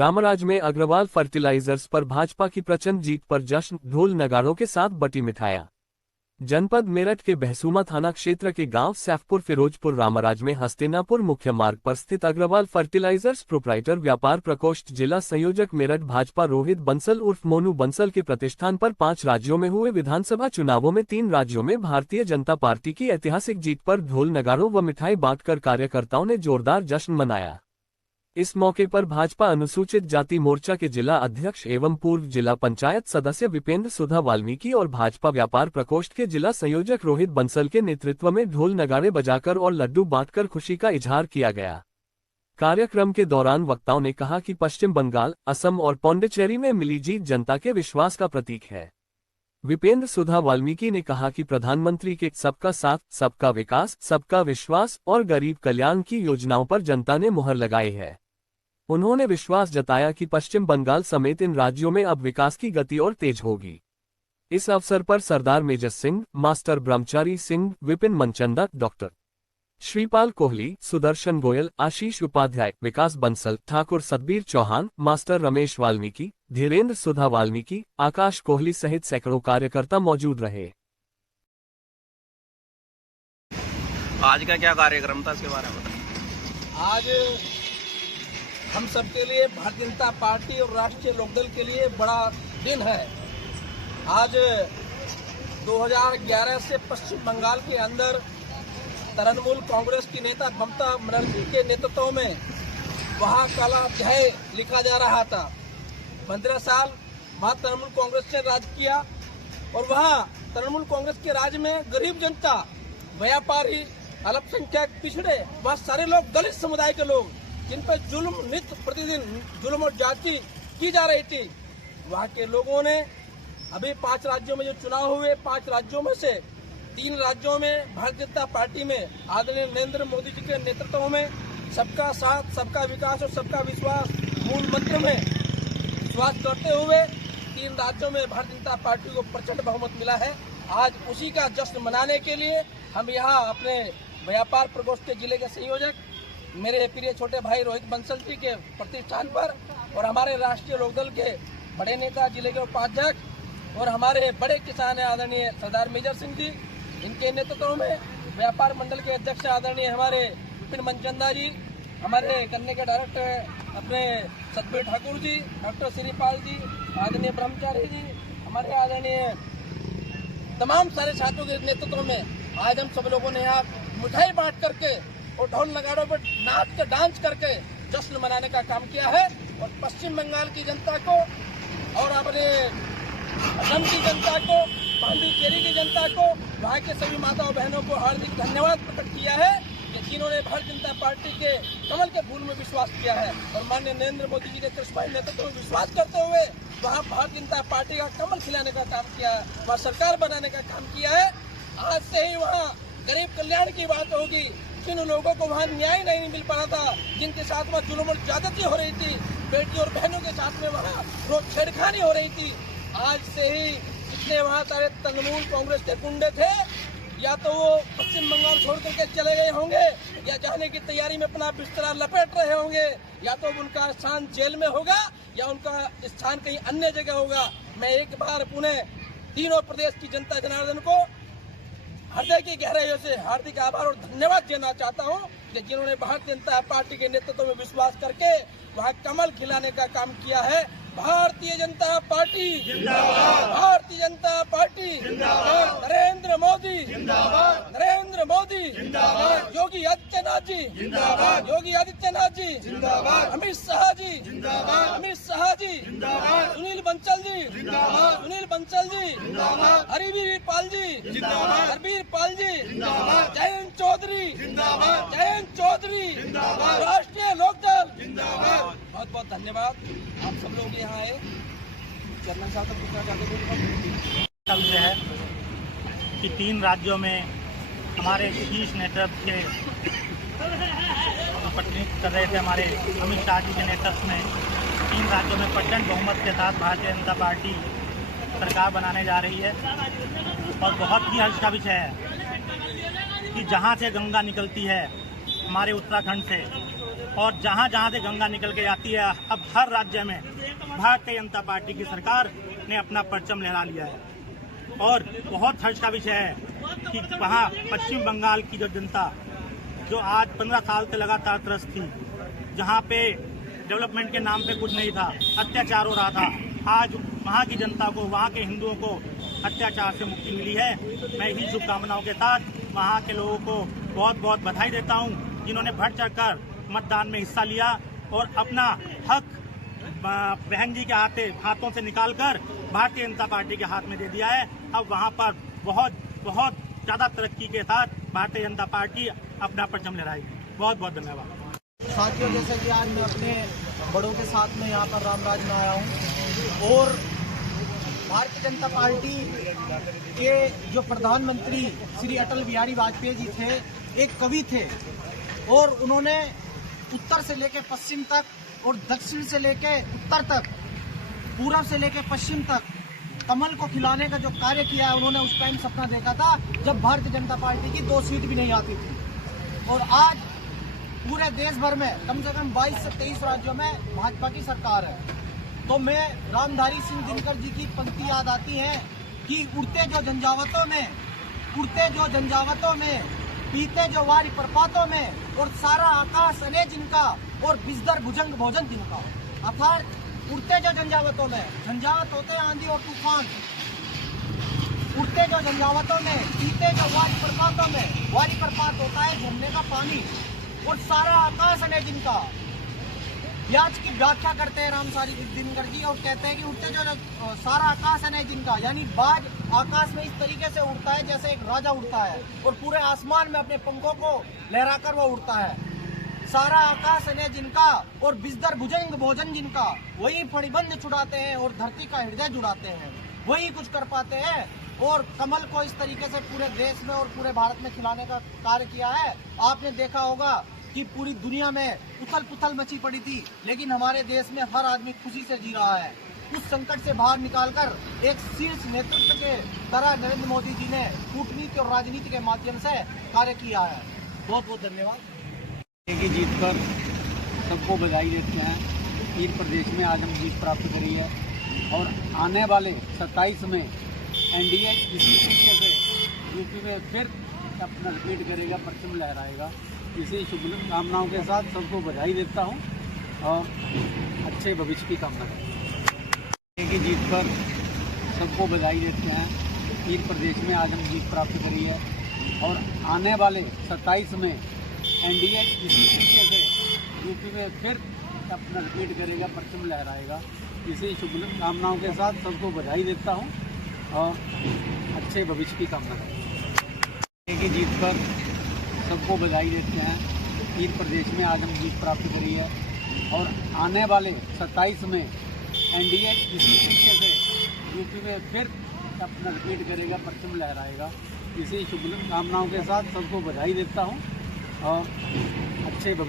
रामराज में अग्रवाल फर्टिलाइजर्स पर भाजपा की प्रचंड जीत पर जश्न, ढोल नगाड़ों के साथ बटी मिठाइयां। जनपद मेरठ के बहसूमा थाना क्षेत्र के गांव सैफपुर फिरोजपुर रामराज में हस्तिनापुर मुख्य मार्ग पर स्थित अग्रवाल फर्टिलाइजर्स प्रोप्राइटर व्यापार प्रकोष्ठ जिला संयोजक मेरठ भाजपा रोहित बंसल उर्फ मोनू बंसल के प्रतिष्ठान पर 5 राज्यों में हुए विधानसभा चुनावों में 3 राज्यों में भारतीय जनता पार्टी की ऐतिहासिक जीत पर ढोल नगाड़ों व मिठाई बांटकर कार्यकर्ताओं ने जोरदार जश्न मनाया। इस मौके पर भाजपा अनुसूचित जाति मोर्चा के जिला अध्यक्ष एवं पूर्व जिला पंचायत सदस्य विपेंद्र सुधा वाल्मीकि और भाजपा व्यापार प्रकोष्ठ के जिला संयोजक रोहित बंसल के नेतृत्व में ढोल नगाड़े बजाकर और लड्डू बांटकर खुशी का इजहार किया गया। कार्यक्रम के दौरान वक्ताओं ने कहा कि पश्चिम बंगाल, असम और पौंडीचेरी में मिली जीत जनता के विश्वास का प्रतीक है। विपेंद्र सुधा वाल्मीकि ने कहा कि प्रधानमंत्री के सबका साथ, सबका विकास, सबका विश्वास और गरीब कल्याण की योजनाओं पर जनता ने मुहर लगाई है। उन्होंने विश्वास जताया कि पश्चिम बंगाल समेत इन राज्यों में अब विकास की गति और तेज होगी। इस अवसर पर सरदार मेजर सिंह, मास्टर ब्रह्मचारी सिंह, विपिन मनचंदा, डॉक्टर श्रीपाल कोहली, सुदर्शन गोयल, आशीष उपाध्याय, विकास बंसल, ठाकुर सतबीर चौहान, मास्टर रमेश वाल्मीकि, धीरेन्द्र सुधा वाल्मीकि, आकाश कोहली सहित सैकड़ों कार्यकर्ता मौजूद रहे। आज का क्या कार्यक्रम था, इसके बारे में बताइए। आज हम सबके लिए, भारतीय जनता पार्टी और राष्ट्रीय लोकदल के लिए बड़ा दिन है। आज 2011 से पश्चिम बंगाल के अंदर तृणमूल कांग्रेस की नेता ममता बनर्जी के नेतृत्व में वहां काला अध्याय लिखा जा रहा था। 15 साल वहां तृणमूल कांग्रेस ने राज किया और वहां तृणमूल कांग्रेस के राज में गरीब जनता, व्यापारी, अल्पसंख्यक, पिछड़े, वह सारे लोग, दलित समुदाय के लोग, जिन पर जुल्म, नित्य प्रतिदिन जुल्म और जाति की जा रही थी, वहाँ के लोगों ने अभी 5 राज्यों में जो चुनाव हुए, 5 राज्यों में से 3 राज्यों में भारतीय जनता पार्टी में आदरणीय नरेंद्र मोदी जी के नेतृत्व में सबका साथ, सबका विकास और सबका विश्वास मूल मंत्र में विश्वास करते हुए 3 राज्यों में भारतीय जनता पार्टी को प्रचंड बहुमत मिला है। आज उसी का जश्न मनाने के लिए हम यहाँ अपने व्यापार प्रकोष्ठ के जिले के संयोजक मेरे प्रिय छोटे भाई रोहित बंसल जी के प्रतिष्ठान पर और हमारे राष्ट्रीय लोकदल के बड़े नेता, जिले के उपाध्यक्ष और हमारे बड़े किसान आदरणीय सरदार मेजर सिंह जी, इनके नेतृत्व में व्यापार मंडल के अध्यक्ष आदरणीय हमारे विपिन मनचंदा जी, हमारे करने के डायरेक्टर अपने सतबीर ठाकुर जी, डॉक्टर श्रीपाल जी, आदरणीय ब्रह्मचारी जी, हमारे आदरणीय तमाम सारे साथियों के नेतृत्व में आज हम सब लोगों ने यहाँ मिठाई बांट करके और ढोल नगाड़ों पर नाच के डांस करके जश्न मनाने का काम किया है। और पश्चिम बंगाल की जनता को और अपने असम की जनता को, पांडिचेरी की जनता को, वहाँ के सभी माताओं बहनों को हार्दिक धन्यवाद प्रकट किया है कि जिन्होंने भारतीय जनता पार्टी के कमल के फूल में विश्वास किया है और माननीय नरेंद्र मोदी जी के कृष्ण नेतृत्व में विश्वास करते हुए वहाँ भारतीय जनता पार्टी का कमल खिलाने का काम किया है, वहाँ सरकार बनाने का काम किया है। आज से ही वहाँ गरीब कल्याण की बात होगी। जिन लोगों को वहाँ न्याय नहीं मिल पा रहा था, जिनके साथ वहाँ जुल्म और ज्यादती हो रही थी, बेटी और बहनों के साथ में वहाँ रोज छेड़खानी हो रही थी, आज से ही जितने वहाँ सारे तृणमूल कांग्रेस के गुंडे थे, या तो वो पश्चिम बंगाल छोड़ करके चले गए होंगे या जाने की तैयारी में अपना बिस्तरा लपेट रहे होंगे, या तो उनका स्थान जेल में होगा या उनका स्थान कहीं अन्य जगह होगा। मैं एक बार पुनः तीनों प्रदेश की जनता जनार्दन को हृदय की गहराइयों से हार्दिक आभार और धन्यवाद देना चाहता हूं कि जिन्होंने भारतीय जनता पार्टी के नेतृत्व में विश्वास करके वहां कमल खिलाने का काम किया है। भारतीय जनता पार्टी जिंदाबाद, भारतीय जनता पार्टी जिंदाबाद, नरेंद्र मोदी जिंदाबाद, नरेंद्र मोदी जिंदाबाद, योगी आदित्यनाथ जी जिंदाबाद, योगी आदित्यनाथ जी जिंदाबाद, अमित शाह जी जिंदाबाद, अमित शाह जी जिंदाबाद, सुनील बंसल जी जिंदाबाद, सुनील बंसल जी जिंदाबाद, हरबीर पाल जी जिंदाबाद, हरबीर पाल जी जिंदाबाद, जयंत चौधरी जिंदाबाद, जयंत चौधरी जिंदाबाद, राष्ट्रीय लोकदल जिंदाबाद। बहुत बहुत धन्यवाद। आप सब लोग यहाँ आए। चलना चाहते पूछना चाहते विषय है कि 3 राज्यों में हमारे शीर्ष नेतृत्व के प्रतिनिधित्व कर रहे थे हमारे अमित शाह जी के नेतृत्व में 3 राज्यों में प्रचंड बहुमत के साथ भारतीय जनता पार्टी सरकार बनाने जा रही है। और बहुत ही हर्ष का विषय है कि जहाँ से गंगा निकलती है हमारे उत्तराखंड से और जहाँ जहाँ से गंगा निकल के जाती है, अब हर राज्य में भारतीय जनता पार्टी की सरकार ने अपना परचम लहरा लिया है। और बहुत हर्ष का विषय है कि वहाँ पश्चिम बंगाल की जो जनता, जो आज 15 साल से लगातार त्रस्त थी, जहाँ पे डेवलपमेंट के नाम पे कुछ नहीं था, अत्याचार हो रहा था, आज वहाँ की जनता को, वहाँ के हिंदुओं को अत्याचार से मुक्ति मिली है। मैं इसी शुभकामनाओं के साथ वहाँ के लोगों को बहुत बहुत बधाई देता हूँ, जिन्होंने बढ़ चढ़कर मतदान में हिस्सा लिया और अपना हक बहन जी के हाथों से निकालकर भारतीय जनता पार्टी के हाथ में दे दिया है। अब वहाँ पर बहुत बहुत ज़्यादा तरक्की के साथ भारतीय जनता पार्टी अपना परचम लहराएगी। बहुत बहुत धन्यवाद। साथियों, जैसे कि आज मैं अपने बड़ों के साथ में यहाँ पर रामराज में आया हूँ और भारतीय जनता पार्टी के जो प्रधानमंत्री श्री अटल बिहारी वाजपेयी जी थे, एक कवि थे और उन्होंने उत्तर से लेकर पश्चिम तक और दक्षिण से लेकर उत्तर तक, पूरब से लेकर पश्चिम तक कमल को खिलाने का जो कार्य किया है, उन्होंने उस टाइम सपना देखा था जब भारतीय जनता पार्टी की 2 सीट भी नहीं आती थी। और आज पूरे देश भर में कम से कम 22 से 23 राज्यों में भाजपा की सरकार है। तो मैं रामधारी सिंह दिनकर जी की पंक्ति याद आती है कि उड़ते जो झंझावतों में पीते जो वारी प्रपातों में, और सारा आकाश अने जिनका और बिस्तर भुजंग भोजन जिनका। अर्थात उड़ते जो झंझावतों में, झंझावत होते हैं आंधी और तूफान, उड़ते जो झंझावतों में, पीते जो वारी प्रपातों में, वारी प्रपात होता है झरने का पानी, और सारा आकाश अने जिनका। आज की व्याख्या करते हैं रामधारी दिनकर जी और कहते हैं कि उड़ते जो सारा आकाश है जिनका, यानी बाज आकाश में इस तरीके से उड़ता है जैसे एक राजा उड़ता है और पूरे आसमान में अपने पंखों को लहराकर वो उड़ता है। सारा आकाश है जिनका और बिस्तर भुजंग भोजन जिनका, वही फणिबंध छुड़ाते हैं और धरती का हृदय जुड़ाते हैं, वही कुछ कर पाते हैं। और कमल को इस तरीके से पूरे देश में और पूरे भारत में खिलाने का कार्य किया है। आपने देखा होगा कि पूरी दुनिया में उथल पुथल मची पड़ी थी, लेकिन हमारे देश में हर आदमी खुशी से जी रहा है। उस संकट से बाहर निकालकर एक शीर्ष नेतृत्व के तरह नरेंद्र मोदी जी ने कूटनीति और राजनीति के माध्यम से कार्य किया है। बहुत बहुत धन्यवाद। की जीत पर सबको बधाई देते हैं। तीन प्रदेश में आज हम जीत प्राप्त करी है और आने वाले 27 में एनडीए इसी तरीके से यूपी में फिर अपना रिपीट करेगा, परचम लहराएगा। इसी शुभकामनाओं के साथ सबको बधाई देता हूं और अच्छे भविष्य की कामना करता हूं। की जीत पर सबको बधाई देते हैं। तीन प्रदेश में आज हम जीत प्राप्त करी है और आने वाले 27 में एनडीए इसी तरीके से यूपी में फिर अपना रिपीट करेगा, परचम लहराएगा। इसी शुभकामनाओं के साथ सबको बधाई देता हूं और अच्छे भविष्य की कामना करता हूं। की जीत पर सबको बधाई देते हैं। तीन प्रदेश में आज हम जीत प्राप्त करी है और आने वाले 27 में एनडीए इसी तरीके से यूपी में फिर अपना रिपीट करेगा, परचम लहराएगा। इसी शुभकामनाओं के साथ सबको बधाई देता हूं और अच्छे